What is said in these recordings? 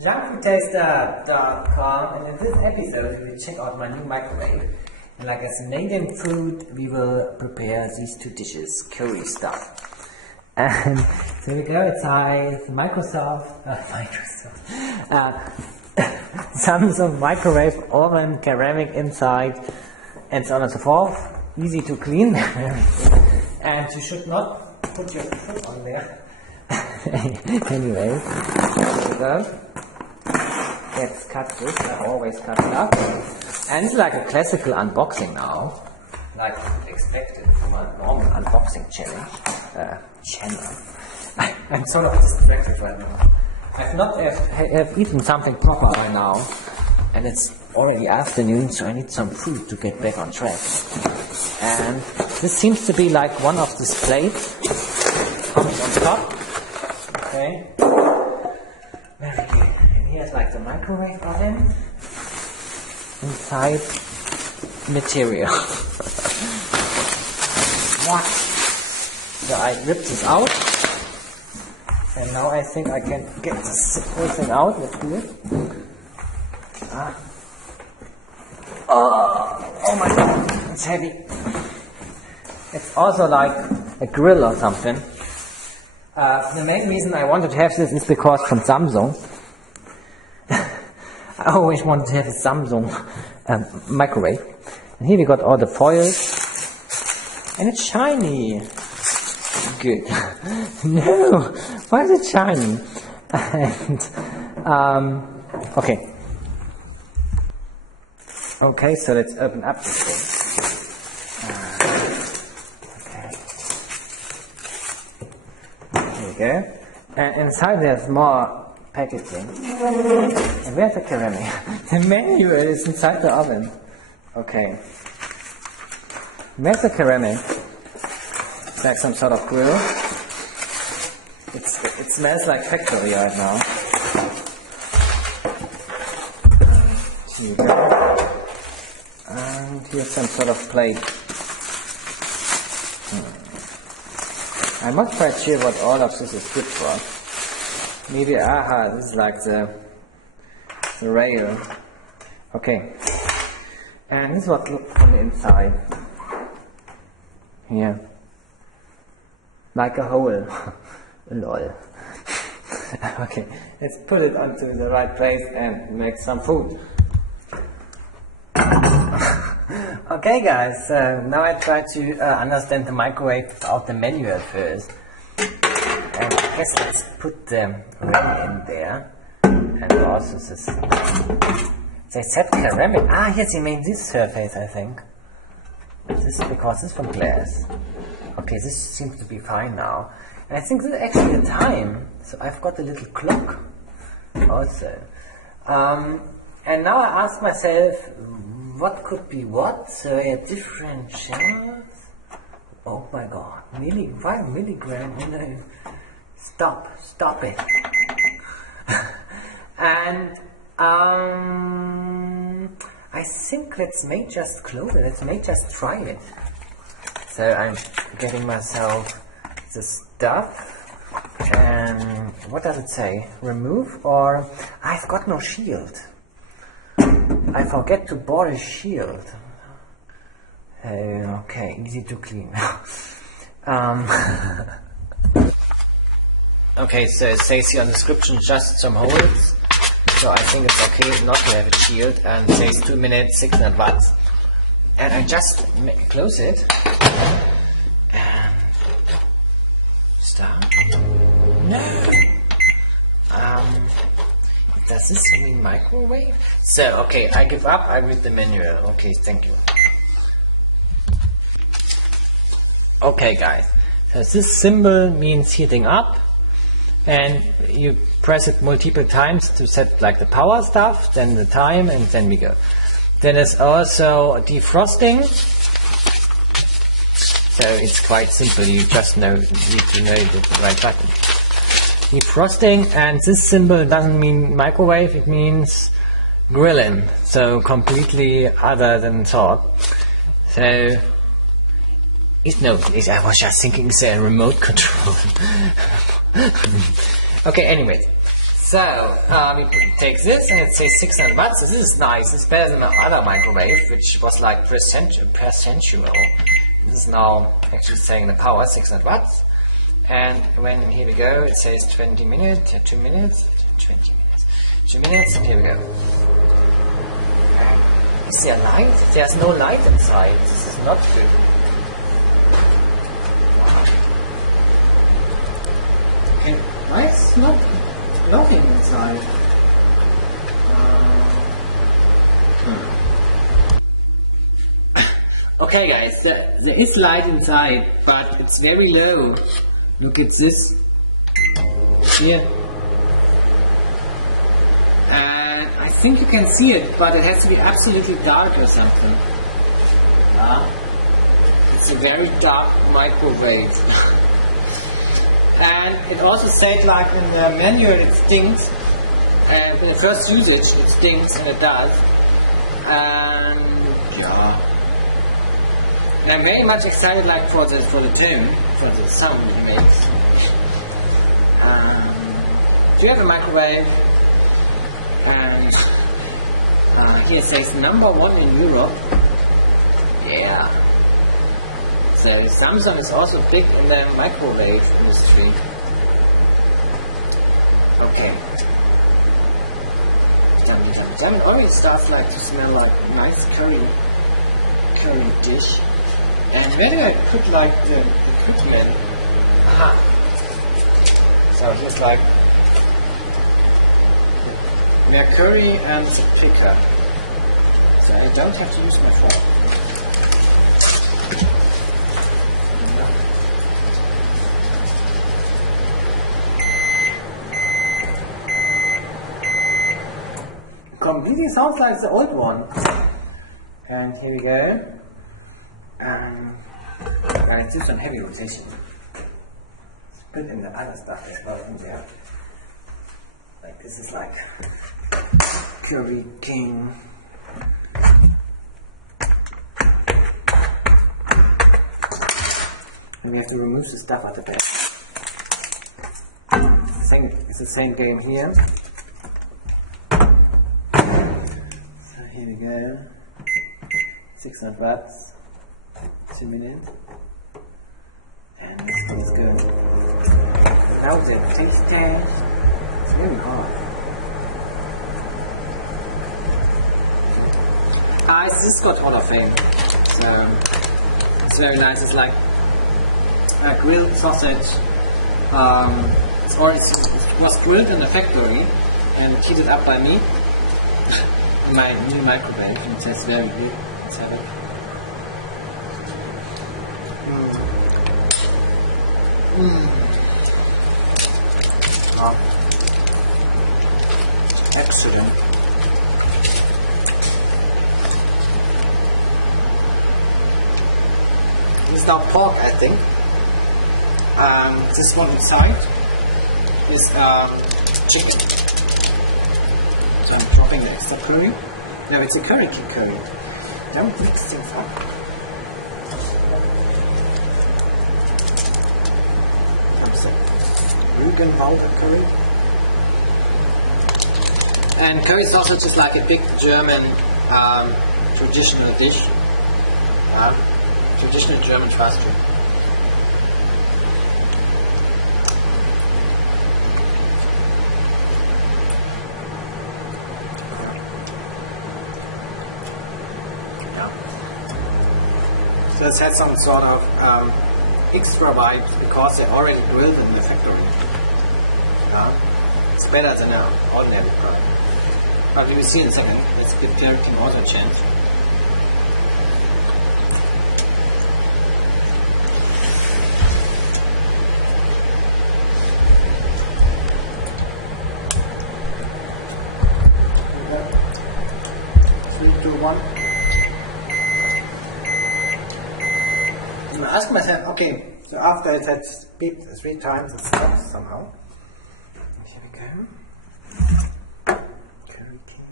JunkFoodTaster.com, and in this episode we will check out my new microwave. And like as Canadian food, we will prepare these two dishes, curry stuff. And so we go inside Samsung microwave oven, ceramic inside, and so on and so forth. Easy to clean. And you should not put your foot on there. Anyway, there we go. Let's cut this. I always cut it up. And it's like a classical unboxing now, like you would expect it from a normal unboxing channel. I'm sort of distracted right now. I've not have eaten something proper by now, and it's already afternoon, so I need some food to get back on track. And this seems to be like one of these plates comes on top. Okay. Very good. And here's like the microwave oven inside material. What? So I ripped this out, and now I think I can get this whole thing out. Let's do it. Oh my god, it's heavy. It's also like a grill or something. The main reason I wanted to have this is because from Samsung. I always wanted to have a Samsung microwave. And here we got all the foils. And it's shiny. Good. No, why is it shiny? And, okay. Okay, so let's open up this thing. There we go. And inside there's more packaging. And where's the ceramic? The menu is inside the oven. Okay. Where's the ceramic? It's like some sort of grill. It smells like factory right now. Here you go. And here's some sort of plate. I'm not quite sure what all of this is good for. Maybe, this is like the rail. Okay. And this is what looks on the inside. Here. Like a hole. Lol. Okay, let's put it onto the right place and make some food. Okay guys, now I try to understand the microwave without the manual first. And I guess let's put the ring in there. And also this. They said ceramic. Yes, you mean this surface, I think. This is because this is from glass. Okay, this seems to be fine now. And I think this is actually the time. So I've got a little clock also. And now I ask myself, what could be what? So I have different channels. Oh my god, 5 milligram. No. Stop it. And I think let's just close it. Let's just try it. So I'm getting myself the stuff. And what does it say? Remove or I've got no shield. I forget to bought a shield. Okay, easy to clean. Okay, so it says here on the description just some holes. So I think it's okay not to have a shield, and it says 2 minutes, 600 watts. And I just close it and start. No. Does this mean microwave? So okay, I give up. I read the manual. Okay, thank you. Okay, guys. So this symbol means heating up, and you press it multiple times to set like the power stuff, then the time, and then we go. Then there's also defrosting. So it's quite simple. You just need to know the right button. Defrosting, and this symbol doesn't mean microwave, it means grilling, so completely other than thought. So I was just thinking it's a remote control. Okay, anyways, So we take this and it says 600 watts. So this is nice. It's better than the other microwave, which was like percentual. This is now actually saying the power 600 watts. And when here we go, it says 20 minutes, 2 minutes, 20 minutes, 2 minutes, and here we go. Is there a light? There's no light inside. This is not good. Wow. Okay, light's not nothing inside. Okay guys, there is light inside, but it's very low. Look at this. Here. And I think you can see it, but it has to be absolutely dark or something. It's a very dark microwave. And it also said like in the manual it stinks. And in the first usage it stinks, and it does. And yeah. And I'm very much excited like for the tone, for the sound it makes. Do you have a microwave? And here it says #1 in Europe. Yeah. So Samsung is also big in the microwave industry. Okay. It already starts like to smell like a nice curry dish. And where do I put like the equipment? Aha. So here's like Mercury and the picker. So I don't have to use my fork. Completely sounds like the old one. And here we go. It's just on heavy rotation. Put in the other stuff as well in there. Like this is like Curry King. And we have to remove the stuff out of it. It's the same game here. So here we go. 600 watts. 2 minutes. And let's go. Now the texture. It's very hard. It's just got Hall of Fame. So it's very nice. It's like a grilled sausage. It was grilled in the factory and heated up by me. My new microwave, and it tastes very good. Let's have it. Excellent. This is now pork, I think. This one inside is chicken. So I'm dropping the extra curry. No, it's a curry. Don't mix things up. Rügenwalder curry. And curry is also just like a big German traditional dish. Traditional German fast food. So it's had some sort of extra vibe because they're already grilled in the factory. It's better than an ordinary fry. But we will see in a second. Let's get there can also change. I ask myself, okay, so after it had beeped 3 times, it stops somehow. Here we go. Curry King.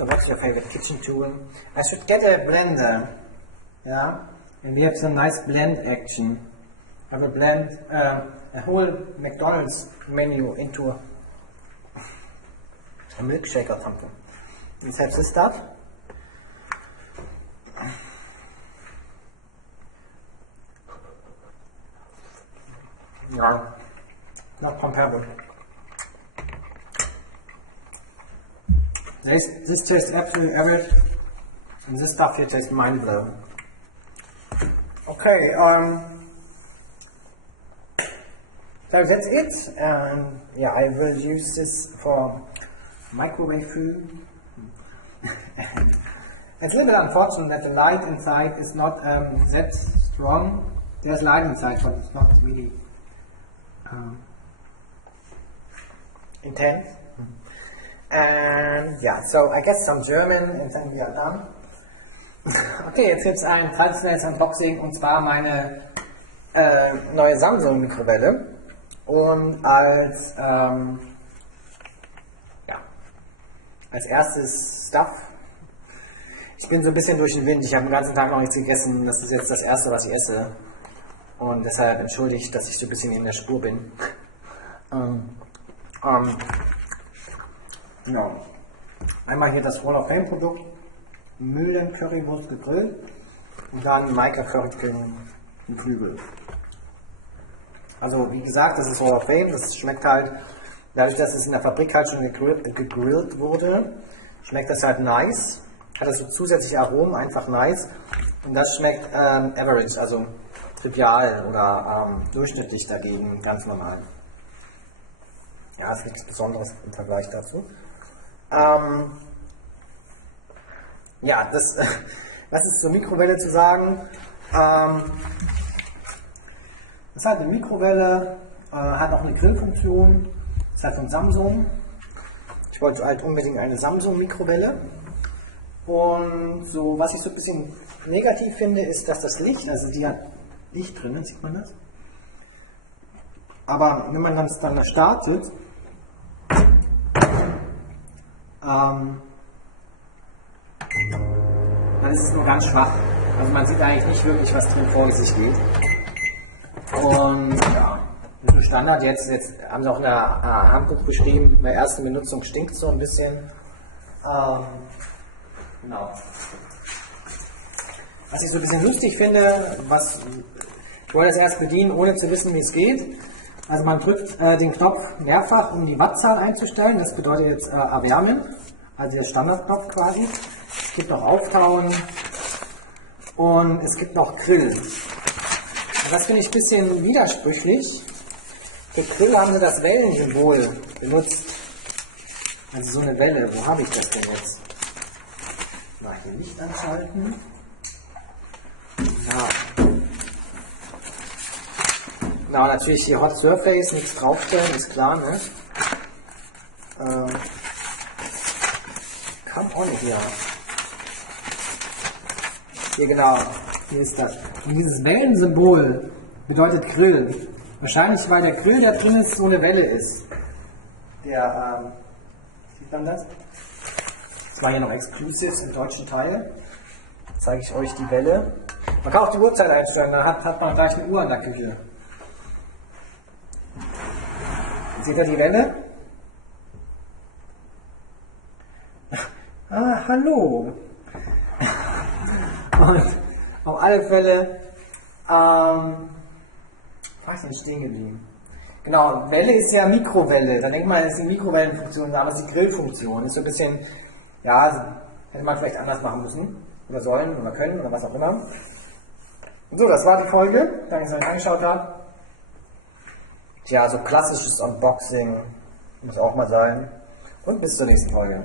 So what's your favorite kitchen tool? I should get a blender. Yeah, and we have some nice blend action. I will blend a whole McDonald's menu into a milkshake or something. Let's have this stuff. Yeah, not comparable. This tastes absolutely average, and this stuff here tastes mind-blowing. Okay, so that's it, and yeah, I will use this for microwave food. It's a little bit unfortunate that the light inside is not that strong. There's light inside, but it's not really intense. And ja, so I guess some German and then we are done. Okay, jetzt gibt es ein traditionelles Unboxing und zwar meine neue Samsung Mikrowelle. Und als als erstes Stuff. Ich bin so ein bisschen durch den Wind. Ich habe den ganzen Tag noch nichts gegessen. Das ist jetzt das erste, was ich esse. Und deshalb entschuldigt, dass ich so ein bisschen in der Spur bin. Genau. Einmal hier das Hall of Fame Produkt, Mühlen Currywurst gegrillt und dann Maika Currychicken und Flügel. Also wie gesagt, das ist Hall of Fame, das schmeckt halt, dadurch, dass es in der Fabrik halt schon gegrillt wurde, schmeckt das halt nice, hat das so zusätzliche Aromen, einfach nice und das schmeckt average, also trivial oder durchschnittlich dagegen, ganz normal. Ja, ist nichts Besonderes im Vergleich dazu. Ja, was ist zur Mikrowelle zu sagen? Das ist halt eine Mikrowelle, hat auch eine Grillfunktion, ist halt von Samsung. Ich wollte halt unbedingt eine Samsung-Mikrowelle. Und so, was ich so ein bisschen negativ finde, ist, dass das Licht, also die hat Licht drin, sieht man das? Aber wenn man das dann startet, dann ist es nur ganz schwach. Also man sieht eigentlich nicht wirklich, was drin vor sich geht. Und ja, das ist Standard. Jetzt haben sie auch in der Handbuch beschrieben, bei der ersten Benutzung stinkt es so ein bisschen. Genau. Was ich so ein bisschen lustig finde, ich wollte es erst bedienen, ohne zu wissen, wie es geht. Also man drückt den Knopf mehrfach, um die Wattzahl einzustellen. Das bedeutet jetzt erwärmen, also der Standardknopf quasi. Es gibt noch Auftauen und es gibt noch Grill. Und das finde ich ein bisschen widersprüchlich. Für Grill haben sie das Wellensymbol benutzt. Also so eine Welle. Wo habe ich das denn jetzt? Mal hier Licht anschalten. Ja. Genau, natürlich hier Hot Surface, nichts draufstellen, ist klar, ne? Come on hier. Hier genau, hier ist das. Und dieses Wellensymbol bedeutet Grill. Wahrscheinlich, weil der Grill, der drin ist, so eine Welle ist. Der, sieht man das? Das war hier noch Exclusives im deutschen Teil. Jetzt zeige ich euch die Welle. Man kann auch die Uhrzeit einstellen, da hat man gleich eine Uhr in der Küche. Seht ihr die Welle? Ah, hallo. Und auf alle Fälle, war ich denn stehen geblieben? Genau, Welle ist ja Mikrowelle. Da denkt man, es ist die Mikrowellenfunktion, aber es ist die Grillfunktion. Ist so ein bisschen, ja, hätte man vielleicht anders machen müssen. Oder sollen, oder können, oder was auch immer. Und so, das war die Folge. Danke, dass ihr euch angeschaut habt. Tja, so klassisches Unboxing muss auch mal sein. Und bis zur nächsten Folge.